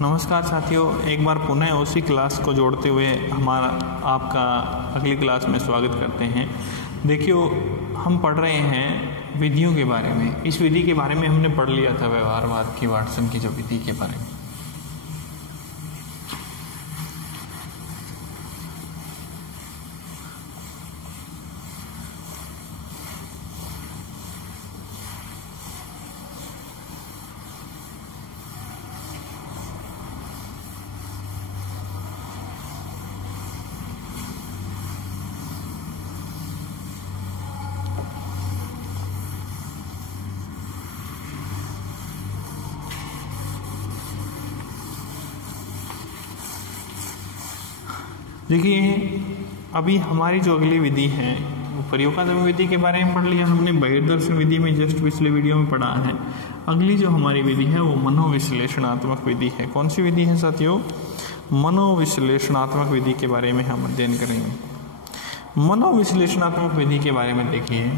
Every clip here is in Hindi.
नमस्कार साथियों, एक बार पुनः उसी क्लास को जोड़ते हुए हमारा आपका अगली क्लास में स्वागत करते हैं। देखियो, हम पढ़ रहे हैं विधियों के बारे में। इस विधि के बारे में हमने पढ़ लिया था, व्यवहारवाद की वाटसन की जो विधि के बारे में। देखिए, अभी हमारी जो अगली विधि है वो प्रयोगात्मक विधि के बारे में पढ़ लिया हमने। बहिर्दर्शन विधि में जस्ट पिछले वीडियो में पढ़ा है। अगली जो हमारी विधि है वो मनोविश्लेषणात्मक विधि है। कौन सी विधि है साथियों? मनोविश्लेषणात्मक विधि के बारे में हम अध्ययन करेंगे। मनोविश्लेषणात्मक विधि के बारे में देखिए,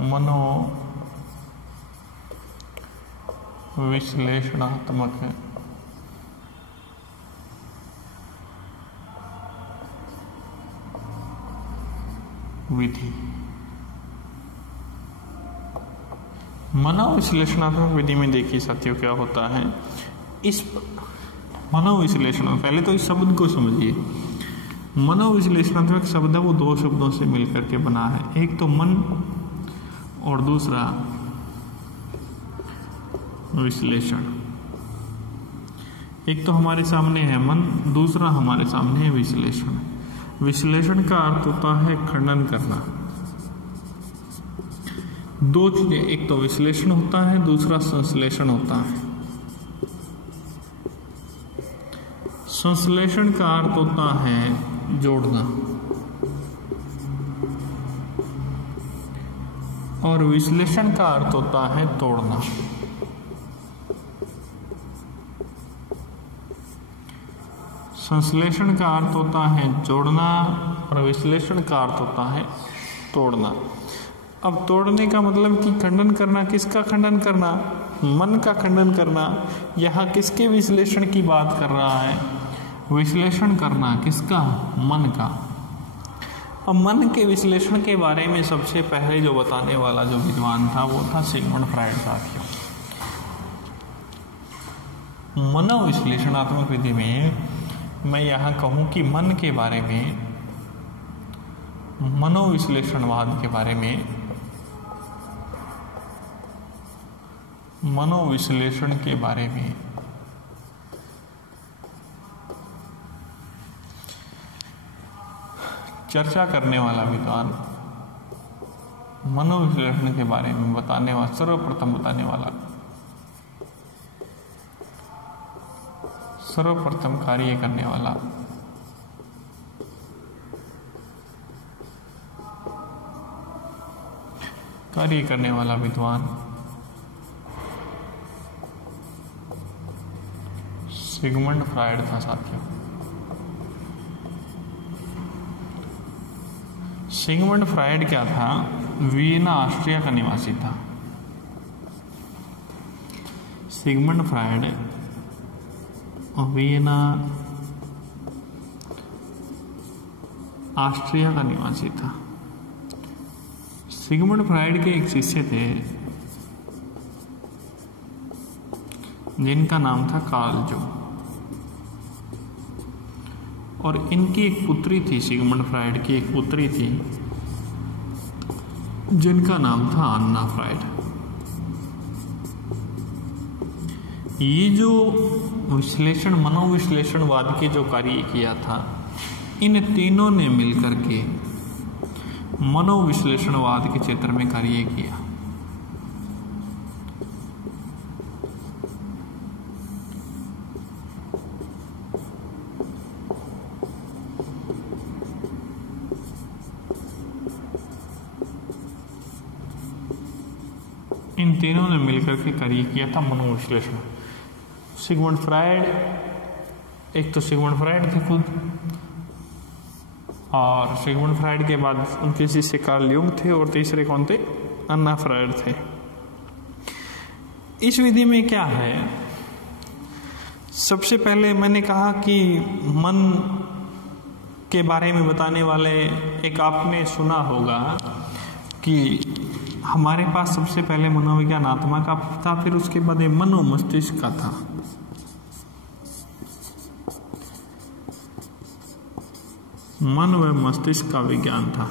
मनोविश्लेषणात्मक विधि। मनोविश्लेषणात्मक विधि में देखिए साथियों क्या होता है। इस मनोविश्लेषण, पहले तो इस शब्द को समझिए। मनोविश्लेषणात्मक शब्द है वो दो शब्दों से मिलकर के बना है, एक तो मन और दूसरा विश्लेषण। एक तो हमारे सामने है मन, दूसरा हमारे सामने है विश्लेषण। विश्लेषण का अर्थ होता है खंडन करना। दो चीजें, एक तो विश्लेषण होता है, दूसरा संश्लेषण होता है। संश्लेषण का अर्थ होता है जोड़ना और विश्लेषण का अर्थ होता है तोड़ना। संश्लेषण का अर्थ होता है जोड़ना और विश्लेषण का अर्थ होता है तोड़ना। अब तोड़ने का मतलब कि खंडन करना। किसका खंडन करना? मन का खंडन करना। यहाँ किसके विश्लेषण की बात कर रहा है? विश्लेषण करना किसका? मन का। अब मन के विश्लेषण के बारे में सबसे पहले जो बताने वाला जो विद्वान था वो था सिगमंड फ्रायड साथियों। मनोविश्लेषणात्मक विधि में मैं यहाँ कहूँ कि मन के बारे में, मनोविश्लेषणवाद के बारे में, मनोविश्लेषण के बारे में चर्चा करने वाला विद्वान, मनोविश्लेषण के बारे में बताने वाला, सर्वप्रथम बताने वाला, सर्वप्रथम कार्य करने वाला विद्वान सिगमंड फ्रायड था साथियों। सिगमंड फ्रायड क्या था? वियना ऑस्ट्रिया का निवासी था। सिगमंड फ्रायड वियना ऑस्ट्रिया का निवासी था। सिगमंड फ्रायड के एक शिष्य थे जिनका नाम था कार्ल जो, और इनकी एक पुत्री थी। सिगमंड फ्रायड की एक पुत्री थी जिनका नाम था अन्ना फ्रायड। ये जो विश्लेषण, मनोविश्लेषणवाद के जो कार्य किया था, इन तीनों ने मिलकर के मनोविश्लेषणवाद के क्षेत्र में कार्य किया। इन तीनों ने मिलकर के कार्य किया था मनोविश्लेषण। सिगमंड फ्रायड, एक तो सिगमंड फ्रायड थे खुद, और सिगमंड फ्रायड के बाद उनके शिष्य कार्ल युंग थे, और तीसरे कौन थे? अन्ना फ्रायड थे। इस विधि में क्या है, सबसे पहले मैंने कहा कि मन के बारे में बताने वाले एक आपने सुना होगा कि हमारे पास सबसे पहले मनोविज्ञान आत्मा का था, फिर उसके बाद ये मन और मस्तिष्क का था। मन व मस्तिष्क का विज्ञान था।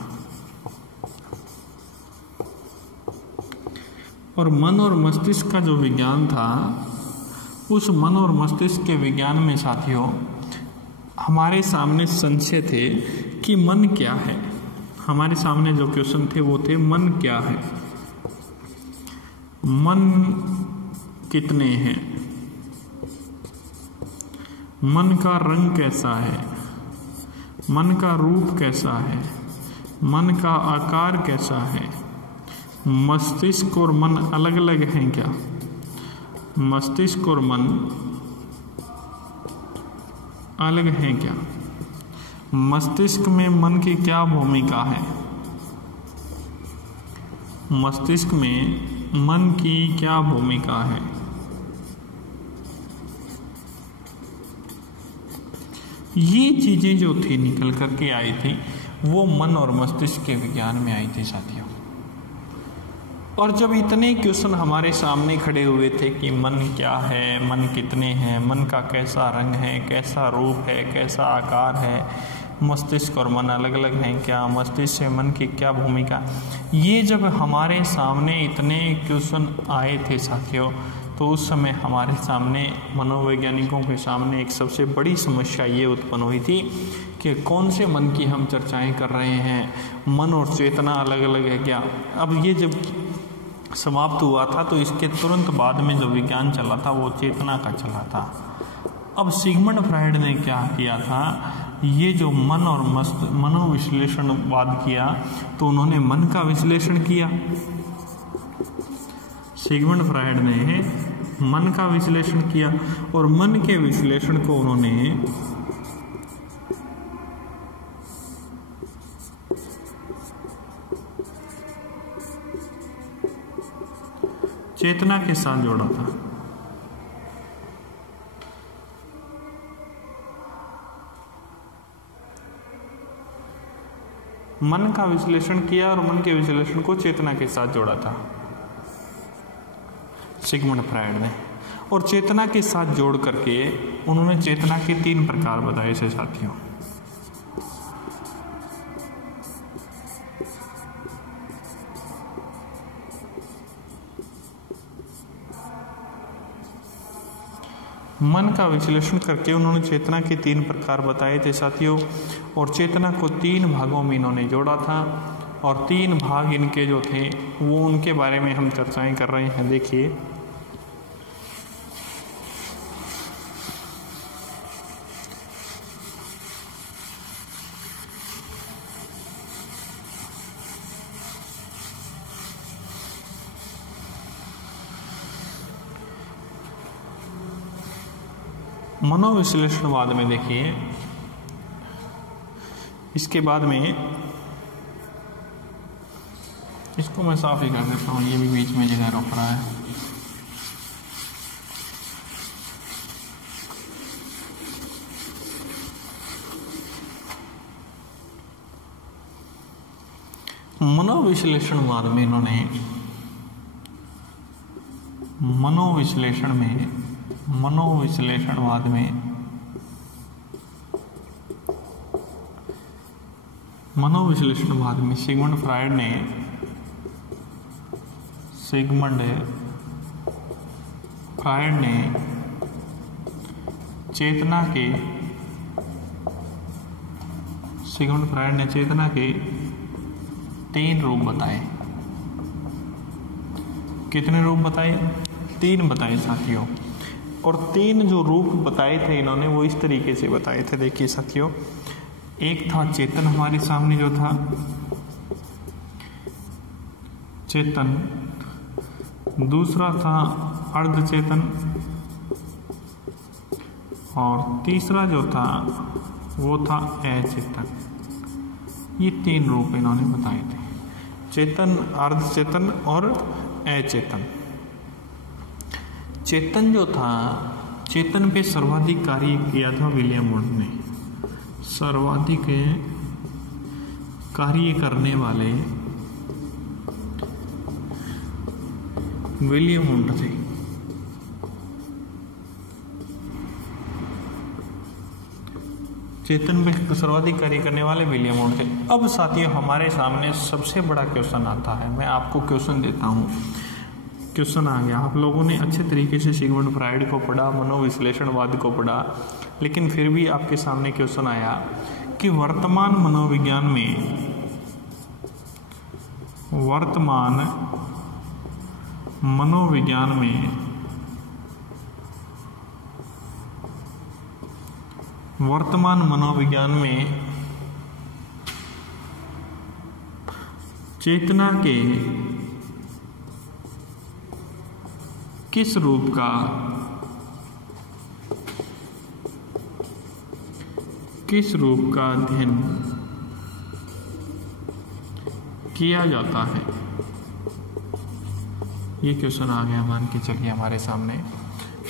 और मन और मस्तिष्क का जो विज्ञान था, उस मन और मस्तिष्क के विज्ञान में साथियों हमारे सामने संशय थे कि मन क्या है। हमारे सामने जो क्वेश्चन थे वो थे, मन क्या है, मन कितने हैं, मन का रंग कैसा है, मन का रूप कैसा है, मन का आकार कैसा है, मस्तिष्क और मन अलग अलग हैं क्या, मस्तिष्क और मन अलग हैं क्या, मस्तिष्क में मन की क्या भूमिका है, मस्तिष्क में मन की क्या भूमिका है। ये चीजें जो थी निकल करके आई थी, वो मन और मस्तिष्क के विज्ञान में आई थी साथियों। और जब इतने क्वेश्चन हमारे सामने खड़े हुए थे कि मन क्या है, मन कितने हैं, मन का कैसा रंग है, कैसा रूप है, कैसा आकार है, मस्तिष्क और मन अलग अलग हैं क्या, मस्तिष्क से मन की क्या भूमिका, ये जब हमारे सामने इतने क्वेश्चन आए थे साथियों, तो उस समय हमारे सामने मनोवैज्ञानिकों के सामने एक सबसे बड़ी समस्या ये उत्पन्न हुई थी कि कौन से मन की हम चर्चाएं कर रहे हैं, मन और चेतना अलग अलग है क्या। अब ये जब समाप्त हुआ था तो इसके तुरंत बाद में जो विज्ञान चला था वो चेतना का चला था। अब सिगमंड फ्रायड ने क्या किया था, ये जो मन और मनोविश्लेषणवाद किया, तो उन्होंने मन का विश्लेषण किया। सिगमंड फ्रायड ने मन का विश्लेषण किया और मन के विश्लेषण को उन्होंने चेतना के साथ जोड़ा था। मन का विश्लेषण किया और मन के विश्लेषण को चेतना के साथ जोड़ा था सिगमंड फ्रायड ने। और चेतना के साथ जोड़ करके उन्होंने चेतना के 3 प्रकार बताए थे साथियों। मन का विश्लेषण करके उन्होंने चेतना के 3 प्रकार बताए थे साथियों। और चेतना को 3 भागों में इन्होंने जोड़ा था और 3 भाग इनके जो थे वो उनके बारे में हम चर्चाएं कर रहे हैं। देखिए, मनोविश्लेषणवाद में देखिए, इसके बाद में इसको मैं साफ ही कर देता हूँ, ये भी बीच में जगह रोक रहा है। मनोविश्लेषणवाद में इन्होंने मनोविश्लेषणवाद में सिगमंड फ्रायड ने चेतना के 3 रूप बताए। कितने रूप बताए? 3 बताए साथियों। और 3 जो रूप बताए थे इन्होंने वो इस तरीके से बताए थे। देखिए साथियों, एक था चेतन, हमारे सामने जो था चेतन, दूसरा था अर्धचेतन और तीसरा जो था वो था अचेतन। ये 3 रूप इन्होंने बताए थे, चेतन, अर्धचेतन और अचेतन। चेतन जो था, चेतन पे सर्वाधिक कार्य किया था विलियम वुंट ने। सर्वाधिक कार्य करने वाले विलियम वुंट थे। चेतन पे सर्वाधिक कार्य करने वाले विलियम वुंट थे। अब साथियों हमारे सामने सबसे बड़ा क्वेश्चन आता है। मैं आपको क्वेश्चन देता हूं। क्वेश्चन आ गया, आप लोगों ने अच्छे तरीके से सिगमंड फ्राइड को पढ़ा, मनोविश्लेषणवाद को पढ़ा, लेकिन फिर भी आपके सामने क्वेश्चन आया कि वर्तमान मनोविज्ञान में चेतना के किस रूप का अध्ययन किया जाता है। ये क्वेश्चन आ गया, मान के चलिए हमारे सामने,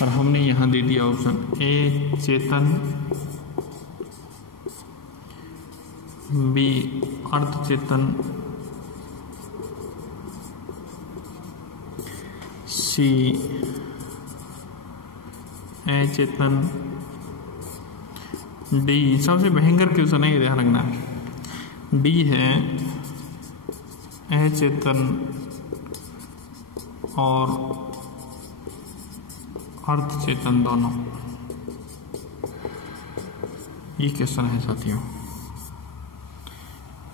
और हमने यहां दे दिया ऑप्शन ए चेतन, बी अर्धचेतन, सी अचेतन, डी सबसे भयंकर क्वेश्चन है, ये ध्यान रखना, डी है अचेतन और अर्धचेतन दोनों। ये क्वेश्चन है साथियों।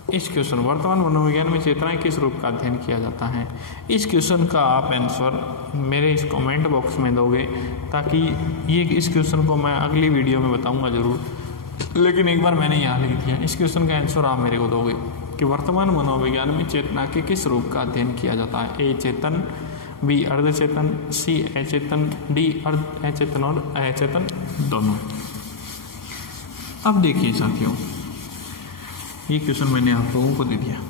इस क्वेश्चन वर्तमान मनोविज्ञान में चेतना किस रूप का अध्ययन किया जाता है, इस क्वेश्चन का आप आंसर मेरे इस कमेंट बॉक्स में दोगे, ताकि इस क्वेश्चन को मैं अगली वीडियो में बताऊंगा जरूर, लेकिन एक बार मैंने यहाँ लिख दिया। इस क्वेश्चन का आंसर आप मेरे को दोगे कि वर्तमान मनोविज्ञान में चेतना के किस रूप का अध्ययन किया जाता है। ए चेतन, बी अर्धचेतन, सी अचेतन, डी अचेतन और अचेतन दोनों। अब देखिए साथियों, ये क्वेश्चन मैंने आप लोगों को दे दिया।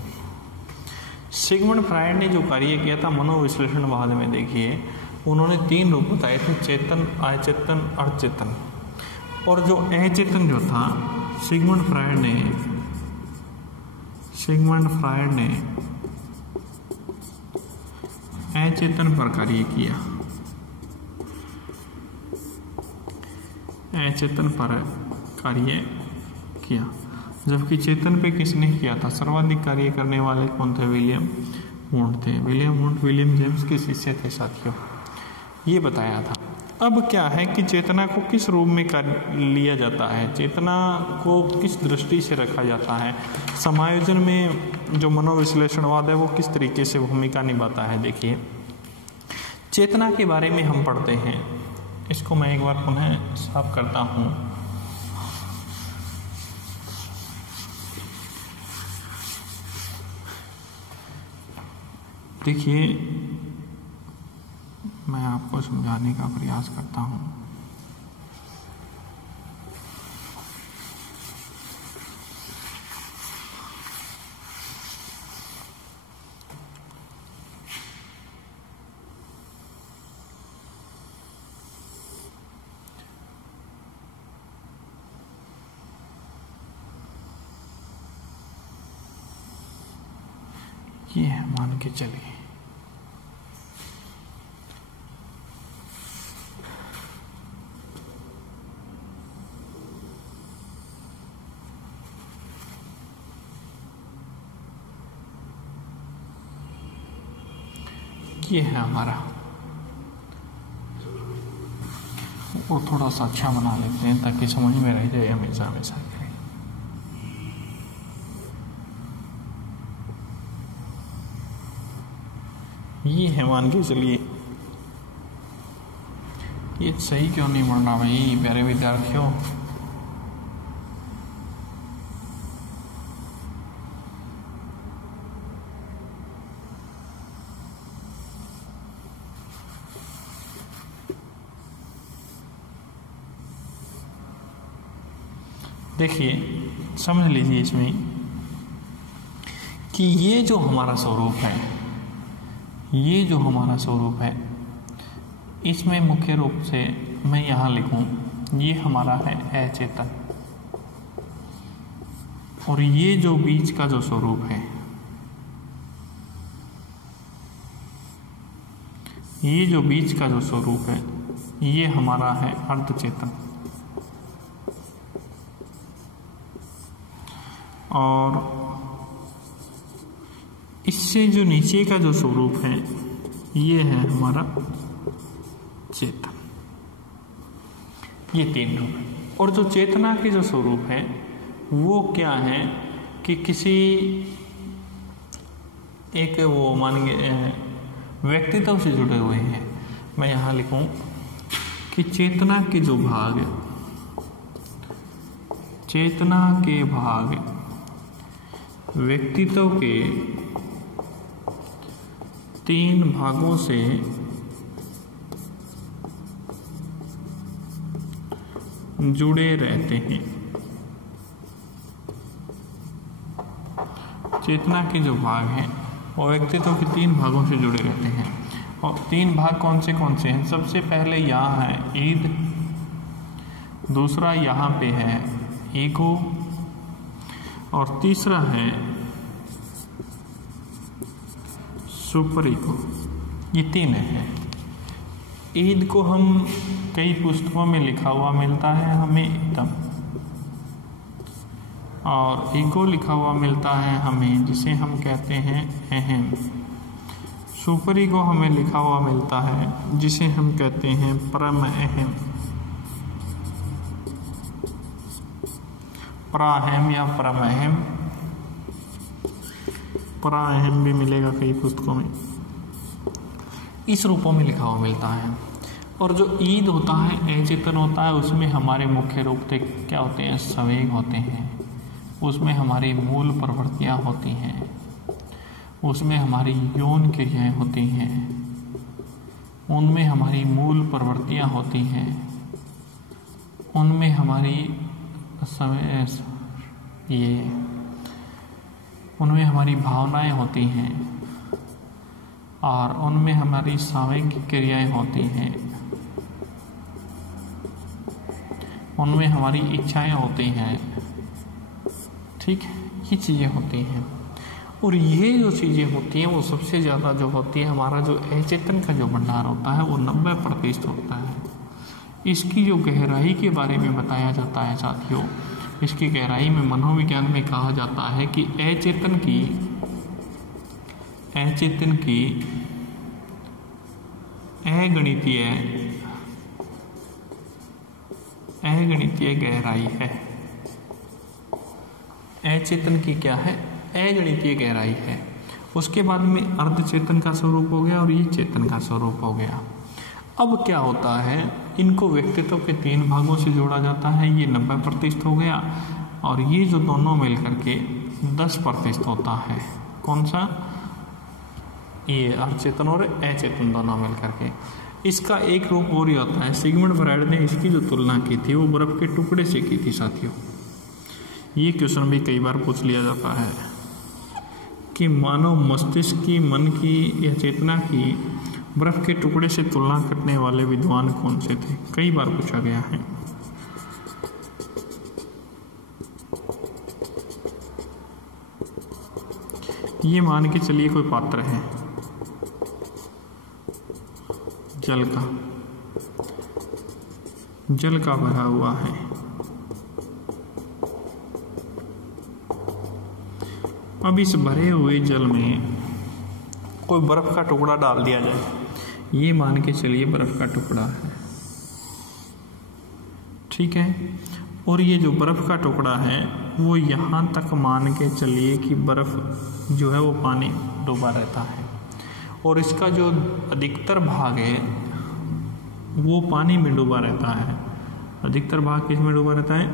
सिगमंड फ्राइड ने जो कार्य किया था मनोविश्लेषणवाद में, देखिए उन्होंने 3 रूप बताए थे, चेतन, अचेतन, अर्धचेतन। और जो अचेतन जो था, सिगमंड फ्राइड ने अचेतन पर कार्य किया, अचेतन पर कार्य किया, जबकि चेतन पे किसने किया था? सर्वाधिक कार्य करने वाले कौन थे? विलियम वुंट थे। विलियम वुंट विलियम जेम्स के शिष्य थे साथियों, ये बताया था। अब क्या है कि चेतना को किस रूप में कर लिया जाता है, चेतना को किस दृष्टि से रखा जाता है, समायोजन में जो मनोविश्लेषणवाद है वो किस तरीके से भूमिका निभाता है। देखिए चेतना के बारे में हम पढ़ते हैं, इसको मैं एक बार पुनः साफ करता हूँ। देखिए मैं आपको समझाने का प्रयास करता हूँ। ये है, मान के चलिए ये है हमारा, वो थोड़ा सा अच्छा बना लेते हैं ताकि समझ में रह जाए हमेशा हमेशा। ये है, मान के चलिए, ये सही क्यों नहीं बढ़ रहा भाई प्यारे विद्यार्थियों? देखिए समझ लीजिए इसमें कि ये जो हमारा स्वरूप है, ये जो हमारा स्वरूप है, इसमें मुख्य रूप से मैं यहाँ लिखूं, ये हमारा है अचेतन, और ये जो बीच का जो स्वरूप है, ये जो बीच का जो स्वरूप है, ये हमारा है अर्धचेतन। और इससे जो नीचे का जो स्वरूप है, ये है हमारा चेतन। ये तीन रूप। और जो चेतना के जो स्वरूप है वो क्या है कि किसी एक वो मानेंगे व्यक्तित्व से जुड़े हुए हैं। मैं यहाँ लिखूं कि चेतना के जो भाग, चेतना के भाग व्यक्तित्व के तीन भागों से जुड़े रहते हैं। चेतना के जो भाग हैं वो व्यक्तित्व के तीन भागों से जुड़े रहते हैं। और तीन भाग कौन से हैं? सबसे पहले यहाँ है ईद, दूसरा यहाँ पे है ईगो, और तीसरा है सुपर ईगो। ये तीन है। ईद को हम कई पुस्तकों में लिखा हुआ मिलता है हमें एकदम, और ईगो लिखा हुआ मिलता है हमें, जिसे हम कहते हैं अहम। सुपर ईगो हमें लिखा हुआ मिलता है जिसे हम कहते हैं परम अहम, पराअहम या परम अहम। पराअहम भी मिलेगा कई पुस्तकों में, इस रूपों में लिखा हुआ मिलता है। और जो ईद होता है, अचेतन होता है, उसमें हमारे मुख्य रूप से क्या होते हैं? संवेग होते हैं। उसमें हमारी मूल प्रवृत्तियाँ होती हैं, उसमें हमारी यौन क्रियाएँ होती हैं, उनमें हमारी मूल प्रवृत्तियाँ होती हैं, उनमें हमारी उनमें हमारी भावनाएं होती हैं, और उनमें हमारी सामयिक क्रियाएं होती हैं, उनमें हमारी इच्छाएं होती हैं। ठीक है, ये चीज़ें होती हैं। और ये जो चीज़ें होती हैं वो सबसे ज़्यादा जो होती है, हमारा जो अचेतन का जो भंडार होता है वो 90% होता है। इसकी जो गहराई के बारे में बताया जाता है साथियों, इसकी गहराई में मनोविज्ञान में कहा जाता है कि अचेतन की अगणितीय गहराई है। अचेतन की क्या है? अगणितीय गहराई है। उसके बाद में अर्धचेतन का स्वरूप हो गया और ये चेतन का स्वरूप हो गया। अब क्या होता है, इनको व्यक्तित्व के तीन भागों से जोड़ा जाता है। ये 90% हो गया, और ये जो दोनों मिलकर के 10% होता है। कौन सा? ये अर्धचेतन और अचेतन दोनों मिलकर के। इसका एक रूप और ही होता है। सिगमंड फ्रायड ने इसकी जो तुलना की थी वो बर्फ के टुकड़े से की थी साथियों। ये क्वेश्चन भी कई बार पूछ लिया जाता है कि मानव मस्तिष्क की, मन की या चेतना की बर्फ के टुकड़े से तुलना करने वाले विद्वान कौन से थे? कई बार पूछा गया है। ये मान के चलिए कोई पात्र है जल का भरा हुआ है। अब इस भरे हुए जल में कोई बर्फ का टुकड़ा डाल दिया जाए, ये मान के चलिए बर्फ का टुकड़ा है, ठीक है। और ये जो बर्फ का टुकड़ा है वो यहाँ तक मान के चलिए कि बर्फ जो है वो पानी डूबा रहता है, और इसका जो अधिकतर भाग है वो पानी में डूबा रहता है। अधिकतर भाग किस में डूबा रहता है?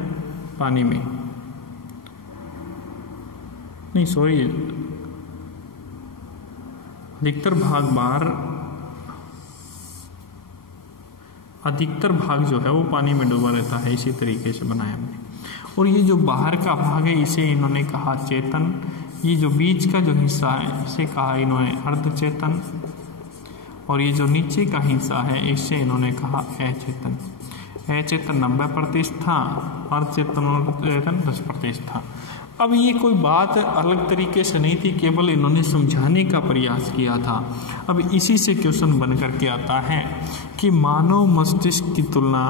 पानी में। नहीं सॉरी, अधिकतर भाग बाहर, अधिकतर भाग जो है वो पानी में डूबा रहता है। इसी तरीके से बनाया हमने। और ये जो बाहर का भाग है इसे इन्होंने कहा चेतन। ये जो बीच का जो हिस्सा है इसे कहा इन्होंने अर्धचेतन। और ये जो नीचे का हिस्सा है इससे इन्होंने कहा अचेतन। अचेतन 90% था और चेतन 10% था। अब ये कोई बात अलग तरीके से नहीं थी, केवल इन्होंने समझाने का प्रयास किया था। अब इसी से क्वेश्चन बन करके आता है कि मानव मस्तिष्क की तुलना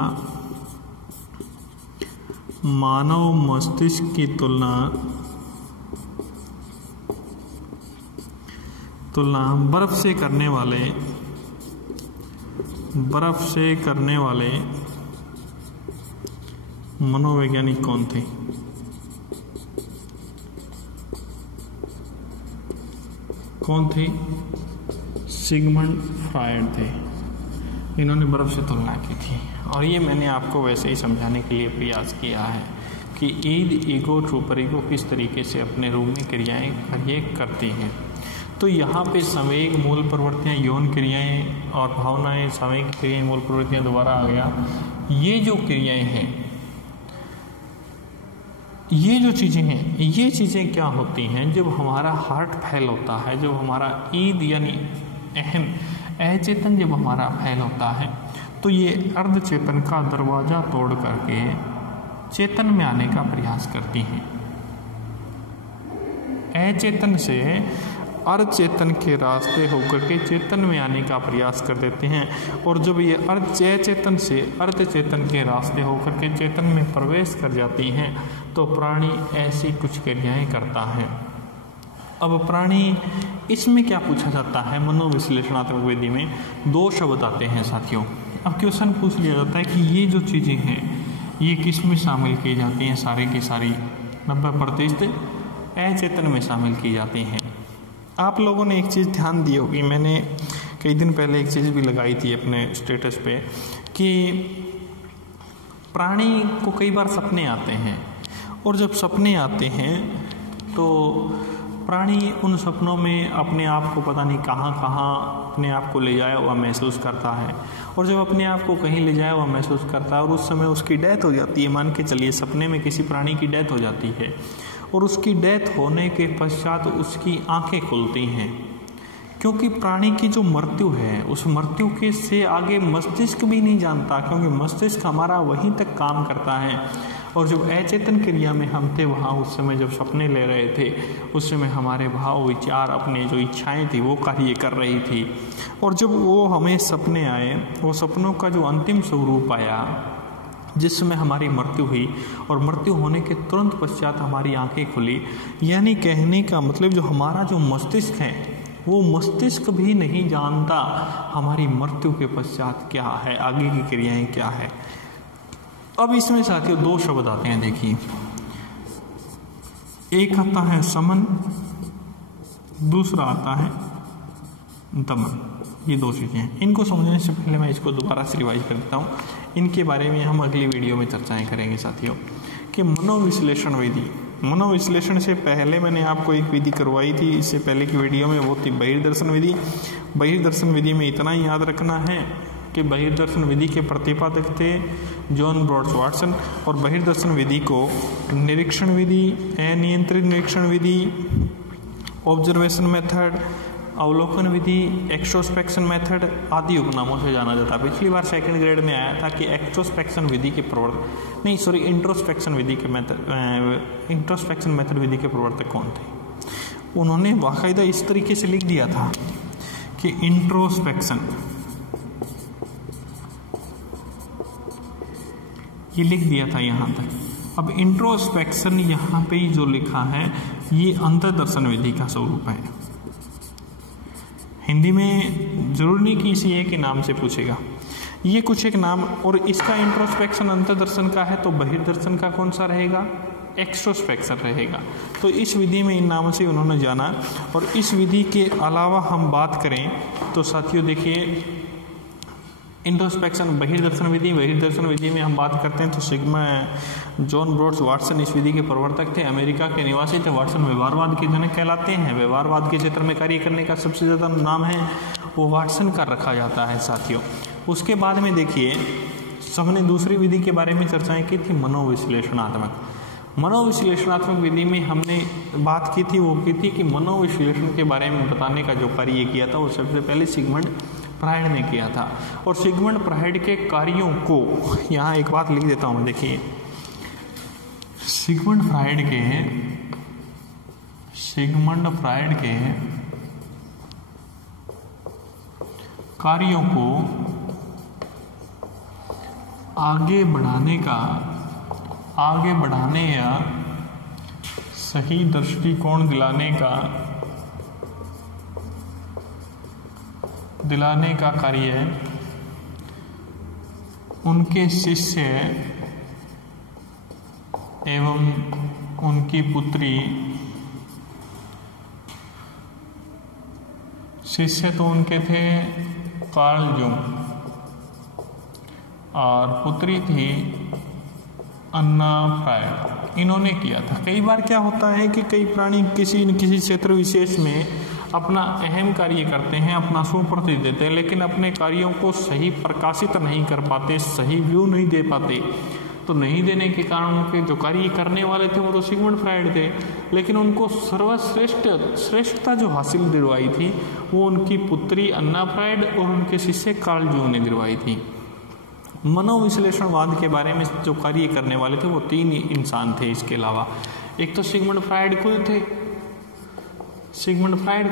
बर्फ से करने वाले मनोवैज्ञानिक कौन थे? सिगमंड फ्रायड थे। इन्होंने बर्फ से तुलना की थी। और ये मैंने आपको वैसे ही समझाने के लिए प्रयास किया है कि ईद, ईगो, सुपर ईगो किस तरीके से अपने रूप में क्रियाएं करती हैं। तो यहाँ पे संवेग, मूल प्रवृत्तियाँ, यौन क्रियाएं और भावनाएं, संवेग क्रियाएं, मूल प्रवृत्तियाँ दोबारा आ गया। ये जो क्रियाएं हैं, ये जो चीज़ें हैं, ये चीज़ें क्या होती हैं? जब हमारा हार्ट फेल होता है, जब हमारा ईद यानी अहम अचेतन जब हमारा फेल होता है, तो ये अर्धचेतन का दरवाज़ा तोड़ करके चेतन में आने का प्रयास करती हैं। अचेतन से अर्धचेतन के रास्ते होकर के चेतन में आने का प्रयास कर देते हैं। और जब ये अचेतन से अर्धचेतन के रास्ते होकर के चेतन में प्रवेश कर जाती हैं तो प्राणी ऐसी कुछ क्रियाएं करता है। अब प्राणी, इसमें क्या पूछा जाता है? मनोविश्लेषणात्मक विधि में 2 शब्द आते हैं साथियों। अब क्वेश्चन पूछ लिया जाता है कि ये जो चीज़ें हैं ये किस में शामिल की जाती हैं? सारी की सारी 90% अचेतन में शामिल की जाती हैं। आप लोगों ने एक चीज़ ध्यान दी होगी, मैंने कई दिन पहले एक चीज़ भी लगाई थी अपने स्टेटस पे कि प्राणी को कई बार सपने आते हैं, और जब सपने आते हैं तो प्राणी उन सपनों में अपने आप को पता नहीं कहाँ अपने आप को ले जाया हुआ महसूस करता है। और जब अपने आप को कहीं ले जाया हुआ महसूस करता है और उस समय उसकी डेथ हो जाती है, मान के चलिए सपने में किसी प्राणी की डेथ हो जाती है, और उसकी डेथ होने के पश्चात उसकी आंखें खुलती हैं, क्योंकि प्राणी की जो मृत्यु है उस मृत्यु के से आगे मस्तिष्क भी नहीं जानता, क्योंकि मस्तिष्क हमारा वहीं तक काम करता है। और जब अचेतन क्रिया में हम थे वहाँ उस समय जब सपने ले रहे थे उस समय हमारे भाव, विचार, अपने जो इच्छाएं थी वो कार्य कर रही थी। और जब वो हमें सपने आए, वो सपनों का जो अंतिम स्वरूप आया जिस समय हमारी मृत्यु हुई, और मृत्यु होने के तुरंत पश्चात हमारी आंखें खुली, यानी कहने का मतलब जो हमारा जो मस्तिष्क है वो मस्तिष्क भी नहीं जानता हमारी मृत्यु के पश्चात क्या है, आगे की क्रियाएं क्या है। अब इसमें साथियों 2 शब्द आते हैं, देखिए, एक आता है समन, दूसरा आता है दमन। ये 2 चीज़ें हैं। इनको समझने से पहले मैं इसको दोबारा से रिवाइज कर देता हूँ। इनके बारे में हम अगली वीडियो में चर्चाएं करेंगे साथियों। कि मनोविश्लेषण विधि, मनोविश्लेषण से पहले मैंने आपको एक विधि करवाई थी इससे पहले की वीडियो में, वो थी बहिर्दर्शन विधि। बहिर्दर्शन विधि में इतना ही याद रखना है कि बहिर्दर्शन विधि के प्रतिपादक थे जॉन ब्रॉड्स वाटसन, और बहिर्दर्शन विधि को निरीक्षण विधि, अनियंत्रित निरीक्षण विधि, ऑब्जर्वेशन मेथड, अवलोकन विधि, एक्सट्रोस्पेक्शन मेथड आदि उपनामों से जाना जाता है। पिछली बार 2nd ग्रेड में आया था कि एक्सट्रोस्पेक्शन विधि के इंट्रोस्पेक्शन विधि के इंट्रोस्पेक्शन मेथड विधि के प्रवर्तक कौन थे? उन्होंने बाकायदा इस तरीके से लिख दिया था कि इंट्रोस्पेक्शन, ये लिख दिया था यहाँ तक। अब इंट्रोस्पेक्शन यहाँ पे ही जो लिखा है ये अंतर्दर्शन विधि का स्वरूप है। हिंदी में जरूर नहीं कि इसी एक ही नाम से पूछेगा, ये कुछ एक नाम, और इसका इंट्रोस्पेक्शन अंतर्दर्शन का है तो बहिर्दर्शन का कौन सा रहेगा? एक्सट्रोस्पेक्शन रहेगा। तो इस विधि में इन नामों से उन्होंने जाना। और इस विधि के अलावा हम बात करें तो साथियों देखिए, इंट्रोस्पेक्शन बहिर्दर्शन विधि में हम बात करते हैं तो सिग्मा जॉन ब्रॉड्स वाटसन इस विधि के प्रवर्तक थे, अमेरिका के निवासी थे। वाटसन व्यवहारवाद के जनक कहलाते हैं। व्यवहारवाद के क्षेत्र में कार्य करने का सबसे ज़्यादा नाम है वो वाटसन का रखा जाता है साथियों। उसके बाद में देखिए हमने दूसरी विधि के बारे में चर्चाएं की थी, मनोविश्लेषणात्मक। मनोविश्लेषणात्मक विधि में हमने बात की थी, वो की थी कि मनोविश्लेषण के बारे में बताने का जो कार्य किया था वो सबसे पहले सिगमंड फ्रायड ने किया था। और सिगमंड फ्रायड के कार्यों को यहाँ एक बात लिख देता हूँ, देखिए सिगमंड फ्रायड के कार्यों को आगे बढ़ाने या सही दृष्टिकोण दिलाने का कार्य उनके शिष्य एवं उनकी पुत्री, शिष्य तो उनके थे कार्ल जूंग और पुत्री थी अन्ना फ्रायड, इन्होंने किया था। कई बार क्या होता है कि कई प्राणी किसी न किसी क्षेत्र विशेष में अपना अहम कार्य करते हैं, अपना सुप्रसिद्ध देते हैं, लेकिन अपने कार्यों को सही प्रकाशित नहीं कर पाते, सही व्यू नहीं दे पाते। तो नहीं देने के कारण उनके जो कार्य करने वाले थे वो तो सिगमंड फ्रायड थे, लेकिन उनको श्रेष्ठता जो हासिल दिलवाई थी वो उनकी पुत्री अन्ना फ्रायड और उनके शिष्य कार्ल जूंग ने दिलवाई थी। मनोविश्लेषणवाद के बारे में जो कार्य करने वाले थे वो 3 इंसान थे इसके अलावा। एक तो सिगमंड फ्रायड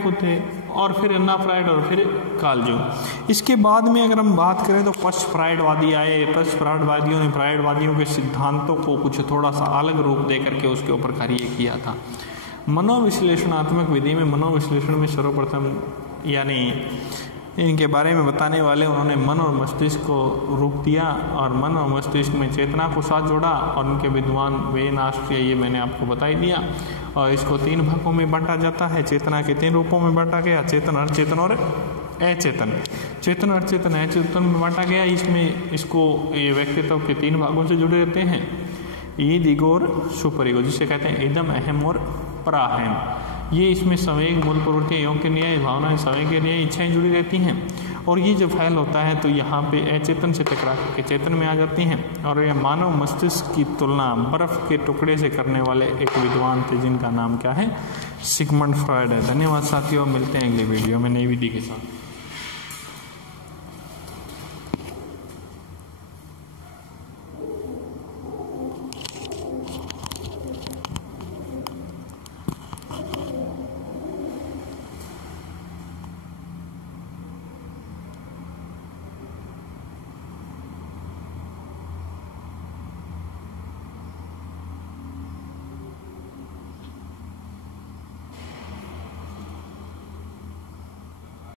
खुद थे और फिर अन्ना फ्रायड और फिर कार्ल जूंग। इसके बाद में अगर हम बात करें तो पश्च फ्रायडवादी आए। पश्च फ्रायडवादियों ने फ्रायडवादियों के सिद्धांतों को कुछ थोड़ा सा अलग रूप दे करके उसके ऊपर कार्य किया था। मनोविश्लेषणात्मक विधि में मनोविश्लेषण में सर्वप्रथम यानी इनके बारे में बताने वाले उन्होंने मन और मस्तिष्क को रूप दिया और मन और मस्तिष्क में चेतना को साथ जोड़ा और उनके विद्वान वेनाश्य, ये मैंने आपको बता ही दिया। और इसको 3 भागों में बांटा जाता है, चेतना के 3 रूपों में बांटा गया, चेतन, अर्चेतन और अचेतन। चेतन, अर्चेतन, अचेतन में बांटा गया। इसमें इसको ये व्यक्तित्व के 3 भागों से जुड़े रहते हैं, ईद, ईगो और सुपर ईगो, जिसे कहते हैं इदम, अहम और पराहम। ये इसमें संवेग, मूल प्रवृत्ति, योग के न्याय, भावनाएं, संवेग के न्याय, इच्छाएं जुड़ी रहती हैं। और ये जब फैल होता है तो यहाँ पे अचेतन से टकरा के चेतन में आ जाती हैं। और ये मानव मस्तिष्क की तुलना बर्फ के टुकड़े से करने वाले एक विद्वान थे जिनका नाम क्या है, सिगमंड फ्रायड है। धन्यवाद साथियों, मिलते हैं अगले वीडियो में नई विधि के साथ।